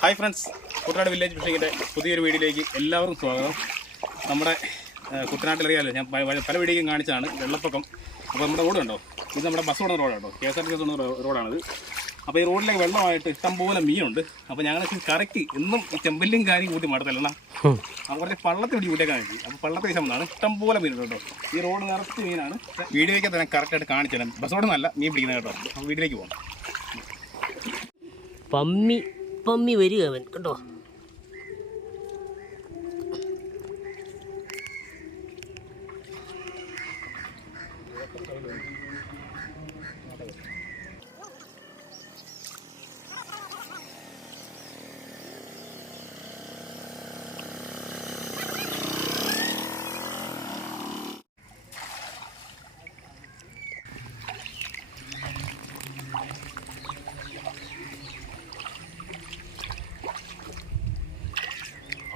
Hi friends. Kuttanad village ഫിഷിങ്ങിന്റെ പുതിയൊരു വീഡിയോയിലേക്ക് എല്ലാവർക്കും സ്വാഗതം. നമ്മുടെ അറിയാമല്ലോ ഞാൻ പല വീഡിയോയും കാണിച്ചതാണ്. വെള്ളപ്പൊക്കം. അപ്പോൾ നമ്മുടെ റോഡ് ഉണ്ടോ ഇത് നമ്മുടെ ബസ് ഓടുന്ന റോഡാണ് കെ എസ് ആർ ടി റോ- റോഡാണിത്. അപ്പോൾ ഈ റോഡിലേക്ക് വെള്ളമായിട്ട് ഇഷ്ടംപോലെ മീനുണ്ട്. അപ്പോൾ ഞങ്ങൾ കറക്റ്റ് എന്നും ഈ ചെമ്പല്ലിയും കാര്യം കൂട്ടി മടത്തല്ല അപ്പോൾ കുറച്ച് പള്ളത്തിൽ പിടി കൂട്ടിയാൽ കാണിച്ചു അപ്പോൾ പള്ളത്തിൽ വന്നാണ് ഇഷ്ടംപോലെ മീനുണ്ട് കേട്ടോ. ഈ റോഡ് നിറച്ച് മീനാണ്. വീഡിയോയ്ക്ക് തന്നെ കറക്റ്റായിട്ട് കാണിച്ചു തരാം. ബസ് ഓടുന്നല്ല മീൻ പിടിക്കുന്നത് കേട്ടോ. അപ്പോൾ വീട്ടിലേക്ക് പോകാം. പമ്മി പമ്മി വരിക അവൻ. കേട്ടോ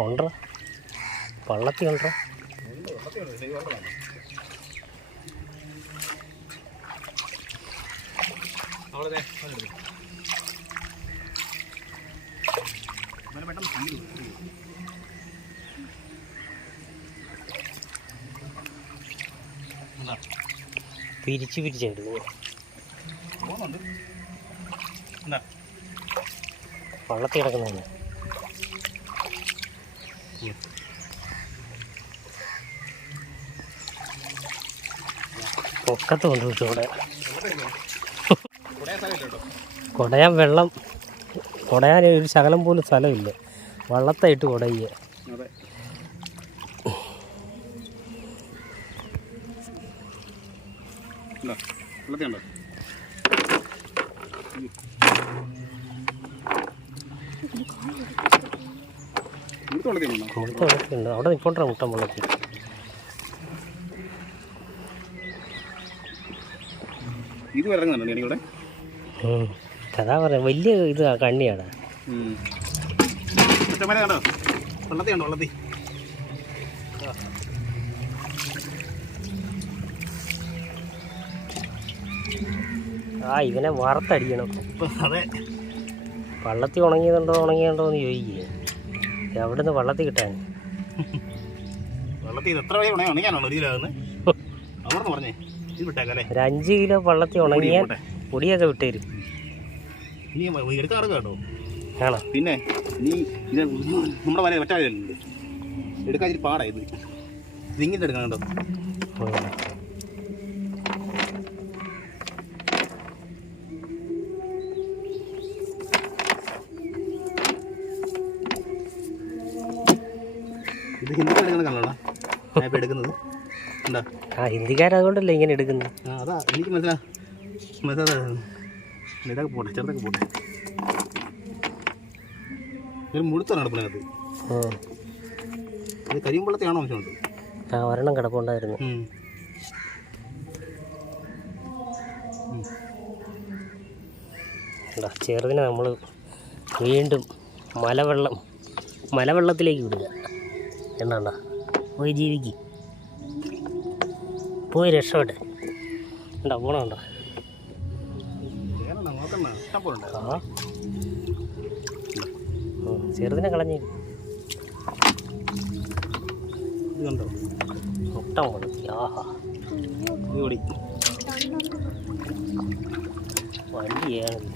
കൊണ്ട പള്ളത്തി കൊണ്ട പിരിച്ച് എന്താ പള്ളത്തി കിടക്കുന്നതാണ്. പൊക്കത്ത് ഇവിടെ കുറേ സ്ഥലമില്ല കേട്ടോ കുടയാൻ വെള്ളം കുടയാൻ ഒരു ശകലം പോലും സ്ഥലമില്ല. വള്ളത്തായിട്ട് കുടയുക അതെ മുട്ട വെള്ളത്തിലുണ്ട് അവിടെ നിൽപ്പോണ്ടാ? മുട്ട വെള്ളത്തിൽ ഇത് ഇറങ്ങുന്നുണ്ട് എനിക്കിവിടെ പറയാം വലിയ ഇത് കണ്ണിയാണ് മറ്റേ കണ്ടോ? വെള്ളത്തി ആ ഇവനെ വറുത്തടിക്കണം. അതെ. വള്ളത്തിൽ ഉണങ്ങിയതുണ്ടോ ഉണങ്ങിയുണ്ടോ എന്ന് ചോദിക്കുക എവിടെ നിന്ന് വള്ളത്തിൽ കിട്ടാൻ. വള്ളത്തിൽ എത്ര ഉണങ്ങിയാണോ ഉണങ്ങാനാണോ പറഞ്ഞേ ഇത് ഒരു അഞ്ച് കിലോ വള്ളത്തിൽ ഉണങ്ങിയാൽ. പൊടിയൊക്കെ വിട്ടേരും. കേട്ടോ. ആണോ? പിന്നെ നീ ഇത് നമ്മുടെ വരെ ഒറ്റ എടുക്കാതിരി പാടാ ഇത്. ഇതിങ്ങിട്ട് എടുക്കണം കേട്ടോ. ഇത് ഹിന്ദി എടുക്കണം കണ്ടോടാ ഞാൻ ഇപ്പം എടുക്കുന്നത്. എന്താ ആ ഹിന്ദിക്കാരായതുകൊണ്ടല്ലേ ഇങ്ങനെ എടുക്കുന്നത്? ആ അതാ എനിക്ക് മനസ്സിലാ മനസ്സിലാ ഇതൊക്കെ പോട്ടെ ചെറുതൊക്കെ പോട്ടെ. ഒരു മുഴുത്താണ് കിടപ്പിനകത്ത്. ഇത് കരിമ്പള്ളത്തെയാണോ ആവശ്യമുണ്ട് ആ ഒരെണ്ണം കിടപ്പുണ്ടായിരുന്നു. ചെറുതിനെ നമ്മൾ വീണ്ടും മലവെള്ളം മലവെള്ളത്തിലേക്ക് വിടുക. എന്നാണ്ട? പോയി ജീവിക്ക്. പോയി രക്ഷപ്പെട്ടെ. എന്താ പോണുണ്ടോ ചെറുതിനെ കളഞ്ഞു. മുട്ട ആഹാ. ഓടി വണ്ടിയാണ്.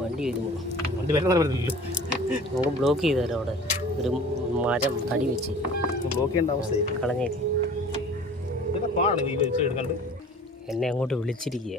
വണ്ടി വരുമോ? വണ്ടി വരുന്ന വരുന്നില്ലല്ലോ. നമുക്ക് ബ്ലോക്ക് ചെയ്തവരവിടെ തരാം അവിടെ. ഒരു മരം തടി വെച്ച്. ബ്ലോക്ക് ചെയ്യേണ്ട കളഞ്ഞേക്ക്. എന്നെ അങ്ങോട്ട് വിളിച്ചിരിക്കുക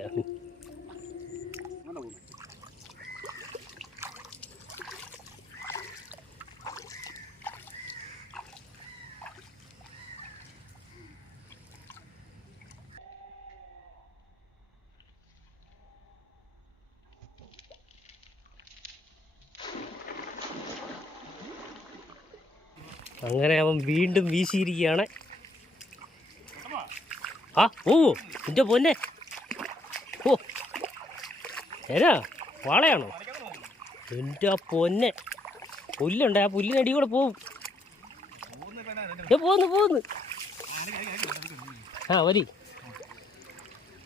അങ്ങനെ അവൻ വീണ്ടും വീശിയിരിക്കുകയാണ്. ആ ഓ എന്റെ പൊന്നെ. ഓ ഏനാ വാളയാണോ? എന്റെ പൊന്നെ. പുല്ലുണ്ട് ആ പുല്ലിനടി കൂടെ പോവും. പോന്നു പോന്ന്. ആ വരി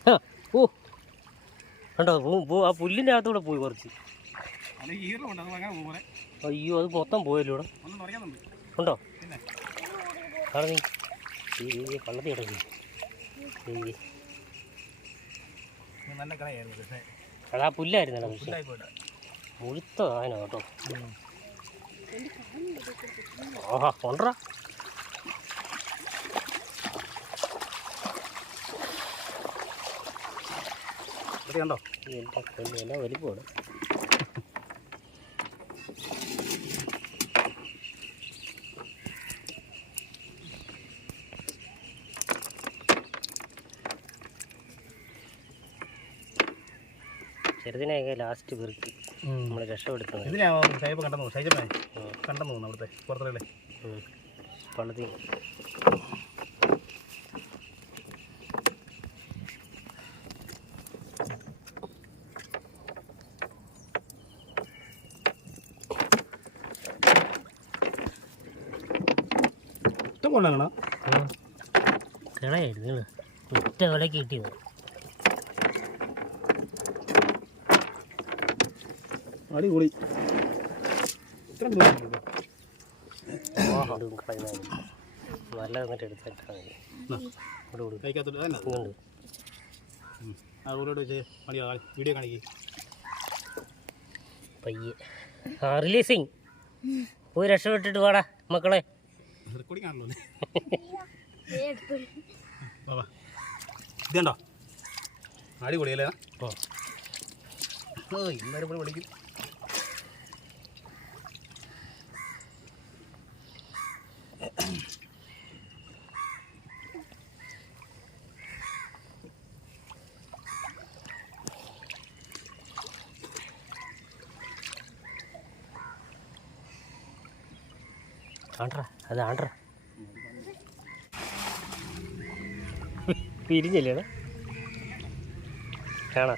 ആ ഓ കണ്ടോ പോ- ആ പുല്ലിന്റെ അകത്തൂടെ പോയി കുറച്ച്. അയ്യോ അത് മൊത്തം പോയല്ലോ ഇവിടെ ഉണ്ടോ? അവിടെ നീ ഈ ഈ പള്ളത്തി കിടക്കി നല്ല കളയായിരുന്നു പുല്ലായിരുന്നല്ലോ പക്ഷേ മുഴുത്ത ആന കേട്ടോ. ആഹാ കൊണ്ടറ കണ്ടോ എന്റെ കൊല്ലം എല്ലാം വലിപ്പമാണ്? ചെറുതിനെയൊക്കെ ലാസ്റ്റ് പെറുക്കി നമ്മൾ രക്ഷപ്പെടുത്തുന്നത്. ഇതിനാ സൈബ് കണ്ടെന്നു അവിടുത്തെ പുറത്തുള്ള ഉം. പള്ളത്തി ഇഷ്ടം പോലെ കാണാം കിളയായിരുന്നു ഒറ്റ വിലക്ക് കിട്ടിയത് അടിപൊളി. നല്ല എന്നിട്ട് എടുത്തിട്ടാണ് വെച്ച് വീഡിയോ കാണിക്ക്. പയ്യെ. ആ റിലീസിങ് പോയി രക്ഷപ്പെട്ടിട്ട് വാടാ മക്കളെ. റെക്കോർഡിംഗ് ആണല്ലോ ബാബാ ഇതുണ്ടോ? അടിപൊളിയല്ലേ ഓ. ഇന്നലെ വിളിക്കും. ആണ്ട്ര അത് ആണ്ട്രാ. പിരിഞ്ഞല്ലേ കാണാ.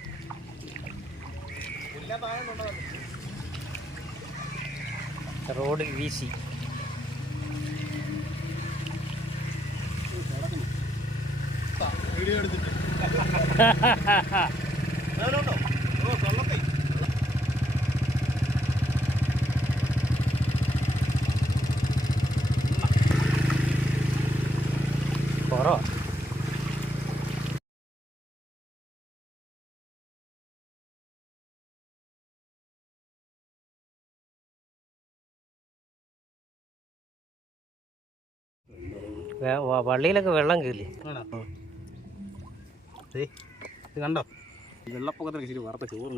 റോഡിൽ വീശി. വീഡിയോ എടുത്തിട്ട്. വള്ളിയിലൊക്കെ വെള്ളം? ദേ, ഇത് കണ്ടോ? വെള്ളപ്പൊക്കത്തിനൊക്കെ ശരി വറുത്ത ചോറ്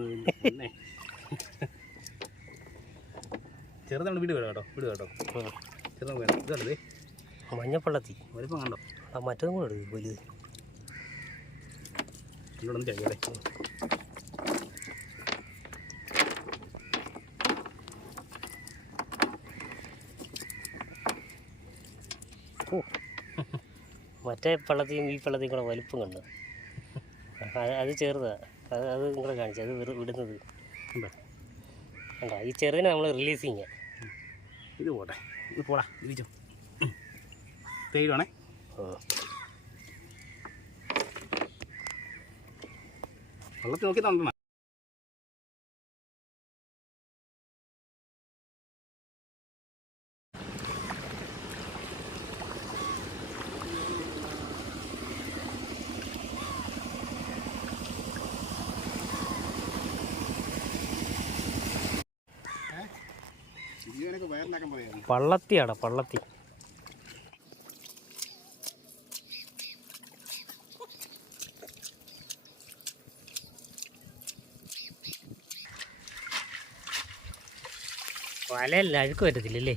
ചെറുതാണ് വീട് കേട്ടോ വീട് കേട്ടോ. ചെറുതാണ് വേണം ഇതല്ലേ മഞ്ഞപ്പള്ളത്തി വലിപ്പം കണ്ടോ? ആ മറ്റതും കൂടെ എടുക്കും വലുത് ഇവിടെ ഒന്ന് കഴിയാടെ ഓ. മറ്റേ പള്ളത്തിയും ഈ പള്ളത്തിയും കൂടെ വലിപ്പം കണ്ടു അത് ചെറുതാണ് ചെറുതാ. അത് അത് നിങ്ങളെ കാണിച്ചു അത് വിടുന്നത്. കണ്ടോ? ഈ ചെറുതിനെ നമ്മൾ റിലീസിങ് ഇത് പോട്ടെ. ഇത് പോടാ ഇരിച്ചോ തേയിലാണേ വെള്ളത്തിൽ നോക്കി തണ്ടണ പള്ളത്തിയാടാ പള്ളത്തി. വലയല്ല അഴുക്ക് പറ്റത്തില്ലല്ലേ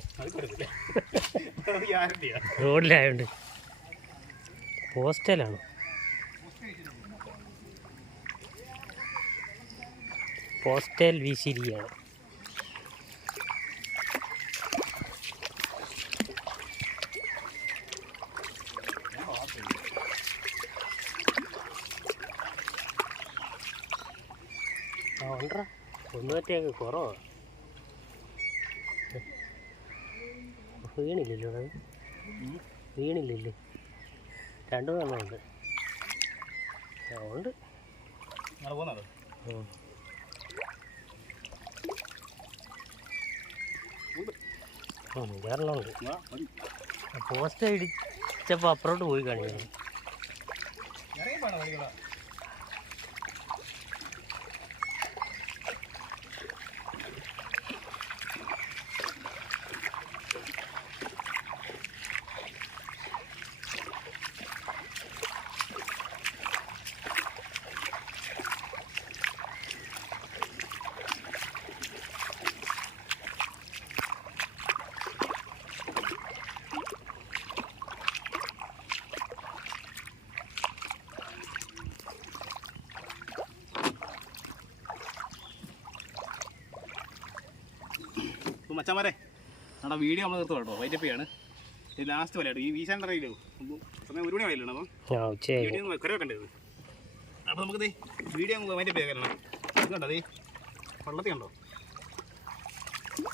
റോഡിലായോണ്ട്. പോസ്റ്റലാണ്? പോസ്റ്റൽ വീശിരിക്കുകയാണ് മറ്റേക്ക് കുറവാണ് വീണില്ലല്ലോ അത് വീണില്ലല്ലേ. രണ്ടു മൂന്നെണ്ണമുണ്ട് ഉണ്ട്. വേറെണ്ണമുണ്ട് പോസ്റ്റ് അടിച്ചപ്പോൾ അപ്പുറോട്ട് പോയി കാണിക്കുന്നു. മച്ചാമാരെ നമ്മുടെ വീഡിയോ നമ്മൾ നിർത്തും കേട്ടോ. വൈറ്റപ്പ് ചെയ്യാണ്. ഇത് ലാസ്റ്റ് വരെ ഈ വീശാൻ അറിയില്ലോ സമയം ഒരു മണി ആയില്ലോ അപ്പം. വീഡിയോ ഒന്ന് കറി വെക്കണ്ടേ അപ്പോൾ നമുക്ക് വീഡിയോ നമുക്ക് വൈറ്റപ്പ് ഇത് കണ്ടോ അതേ പള്ളത്തി കണ്ടോ?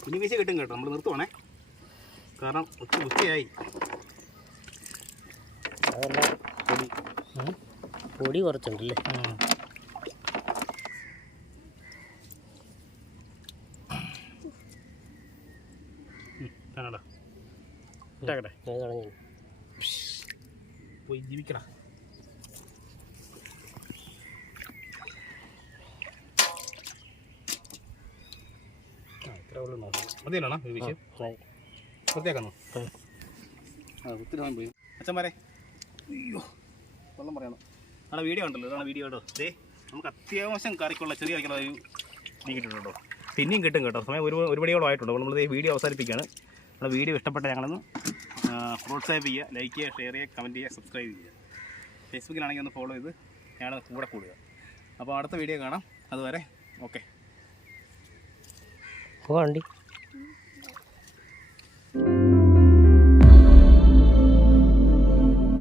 ഇനി വീശ കിട്ടും കേട്ടോ. നമ്മൾ നിർത്തുവാണേ. കാരണം ഒത്തിരി ഉച്ചയായി. പൊടി. കുറച്ചുണ്ടല്ലേ? ഇട്ടാക്കട്ടെ. പോയി മതിയല്ലോ ഒരു വിഷയം. ഒത്തിരി സമയം പോയി. അച്ഛന്മാരെ. അയ്യോ വെള്ളം പറയണം. നമ്മുടെ വീഡിയോ ഉണ്ടല്ലോ ഇതാണ് വീഡിയോ കേട്ടോ. ദേ നമുക്ക് അത്യാവശ്യം കറിക്കുള്ള ചെറിയ കറിക്കുള്ള ഒരു മീൻ കിട്ടിയിട്ടുണ്ടോ പിന്നെയും കിട്ടും കേട്ടോ. സമയം ഒരു ഒരുപടിയോളം ആയിട്ടുണ്ട്? നമ്മൾ വീഡിയോ അവസാനിപ്പിക്കുകയാണ്. നമ്മുടെ വീഡിയോ ഇഷ്ടപ്പെട്ട ഞങ്ങളൊന്ന് പ്രോത്സാഹിപ്പ് ചെയ്യുക ലൈക്ക് ചെയ്യുക ഷെയർ ചെയ്യുക കമന്റ് ചെയ്യുക സബ്സ്ക്രൈബ് ചെയ്യുക. ഫേസ്ബുക്കിലാണെങ്കിൽ ഒന്ന് ഫോളോ ചെയ്ത് ഞങ്ങൾ കൂടെ കൂടുക. അപ്പോൾ അടുത്ത വീഡിയോ കാണാം. അതുവരെ ഓക്കെ പോകണ്ടി